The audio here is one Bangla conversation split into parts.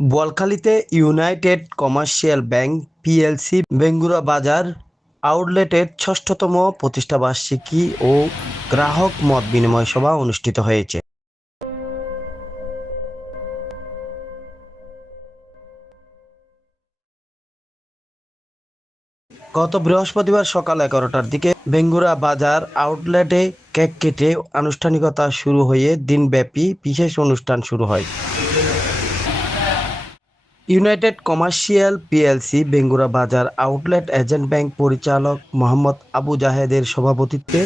বোয়ালখালীতে United commercial bank PLC বেঙ্গুরা Bazar আউটলেটের ৬ষ্ঠতম প্রতিষ্ঠাবার্ষিকী ও গ্রাহক মত বিনিময় সভা অনুষ্ঠিত হয়েছে। গত বৃহস্পতিবার সকাল ১১টার দিকে বেঙ্গুরা বাজার আউটলেটে কেক কেটে আনুষ্ঠানিকতা শুরু হয়ে দিনব্যাপী বিশেষ অনুষ্ঠান শুরু হয়। ইউনাইটেড কমার্শিয়াল পিএলসি বেঙ্গুরা বাজার আউটলেট এজেন্ট ব্যাংক পরিচালক মোহাম্মদ আবু জাহেদের সভাপতিত্বে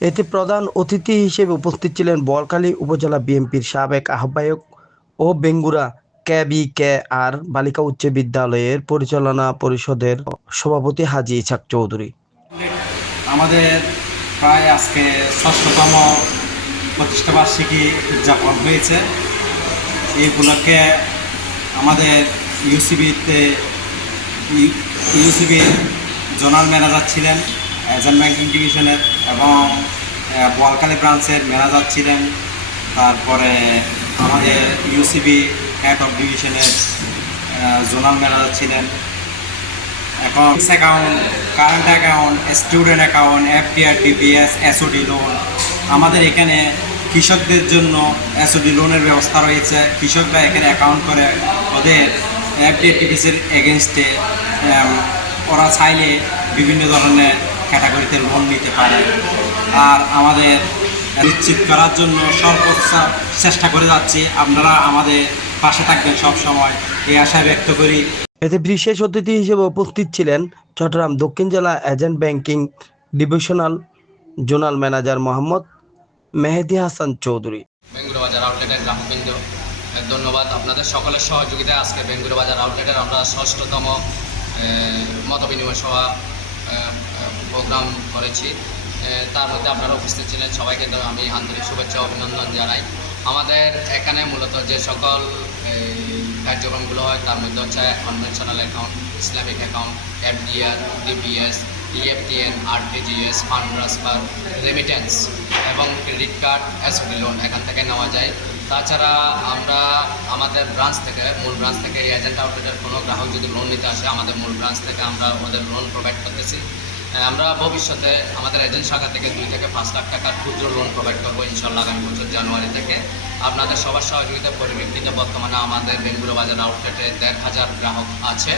এতে প্রধান অতিথি হিসেবে উপস্থিত ছিলেন বোয়ালখালী উপজেলা বিএনপির সাবেক আহ্বায়ক ও বেঙ্গুরা KBKR বালিকা উচ্চ বিদ্যালয়ের পরিচালনা পরিষদের সভাপতি হাজী ইসহাক চৌধুরী। আমাদের প্রায় আজকে ৬ষ্ঠতম প্রতিষ্ঠাবার্ষিকী উদযাপন হয়েছে। এই উপলক্ষে আমাদের ইউসিবির জোনাল ম্যানেজার ছিলেন এজেন্ট ব্যাংকিং ডিভিশনের, এবং বোয়ালখালী ব্রাঞ্চের ম্যানেজার ছিলেন। তারপরে আমাদের ইউসিবি হেড অফ ডিভিশনের জোনাল ম্যানেজার ছিলেন। Accounts account, current account, student account, FDR, DPS, SOD loan. আমাদের এখানে কৃষকদের জন্য এসওডি লোনের ব্যবস্থা রয়েছে। কৃষকরা এখানে অ্যাকাউন্ট করে ওদের এফডিআর, ডিপিএসের এগেনস্টে ওরা চাইলে বিভিন্ন ধরনের ক্যাটাগরিতে লোন নিতে পারে। আর আমাদের নিশ্চিত করার জন্য সর্বোচ্চ চেষ্টা করে যাচ্ছি। আপনারা আমাদের পাশে থাকবেন সব সময়, এই আশা ব্যক্ত করি। এতে বিশেষ অতিথি হিসেবে উপস্থিত ছিলেন চট্টগ্রাম দক্ষিণ জেলা agent banking divisional zonal manager Mohammad Mehedi Hasan Chowdhury. Bengura Bazar আউটলেটের গ্রাহকবৃন্দ, ধন্যবাদ আপনাদের সকলের সহযোগিতায় আজকে বেঙ্গুরা বাজার আউটলেটের আমরা ৬ষ্ঠতম মত বিনিময় সভা প্রোগ্রাম করেছি। তার মধ্যে আপনারা উপস্থিত ছিলেন, সবাইকে আমি আন্তরিক শুভেচ্ছা অভিনন্দন জানাই। আমাদের এখানে মূলত যে সকল কার্যক্রমগুলো হয় তার মধ্যে হচ্ছে conventional account, Islamic account, FDR, DPS, EFTN, RTGS, fund transfer, remittance এবং ক্রেডিট কার্ড, এসওডি লোন এখান থেকে নেওয়া যায়। তাছাড়া আমরা আমাদের মূল ব্রাঞ্চ থেকে এজেন্ট আউটলেটের কোনো গ্রাহক যদি লোন নিতে আসে, আমাদের মূল ব্রাঞ্চ থেকে আমরা ওদের লোন প্রোভাইড করতেছি। আমরা ভবিষ্যতে আমাদের এজেন্ট শাখা থেকে 2 থেকে 5 লাখ টাকার ক্ষুদ্র লোন প্রোভাইড করবো ইনশাল্লাহ আগামী বছর জানুয়ারি থেকে। আপনাদের সবার সহযোগিতার পরিপ্রেক্ষিতে বর্তমানে আমাদের বেঙ্গুরা বাজার আউটলেটে 1,500 গ্রাহক আছে।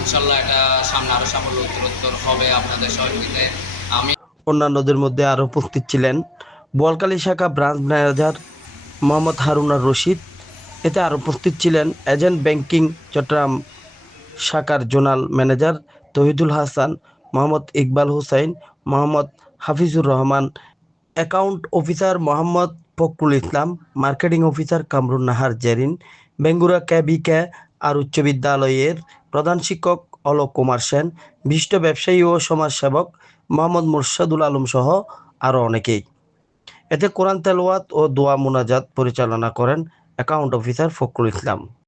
ইনশাল্লাহ এটা সামনে আরও সাফল্য উত্তরোত্তর হবে আপনাদের সহযোগিতায়। অন্যান্যদের মধ্যে আরও উপস্থিত ছিলেন বোয়ালখালী শাখা ব্রাঞ্চ ম্যানেজার মোহাম্মদ হারুন আর রশিদ। এতে আরও উপস্থিত ছিলেন এজেন্ট ব্যাংকিং চট্টগ্রাম শাখার zonal manager Tohidul Hasan, Mohammad Iqbal Hossain, Mohammad Hafizur Rahman, account officer Mohammad Fakhrul Islam, marketing officer Kamrun Nahar Jerin, Bengura KBKR উচ্চ বিদ্যালয়ের প্রধান শিক্ষক অলোক কুমার সেন, বিশিষ্ট ব্যবসায়ী ও সমাজসেবক মোহাম্মদ মোরশেদুল আলম সহ আরও অনেকেই। এতে কোরআন তেলাওয়াত ও দোয়া মুনাজাত পরিচালনা করেন অ্যাকাউন্ট অফিসার ফখরুল ইসলাম।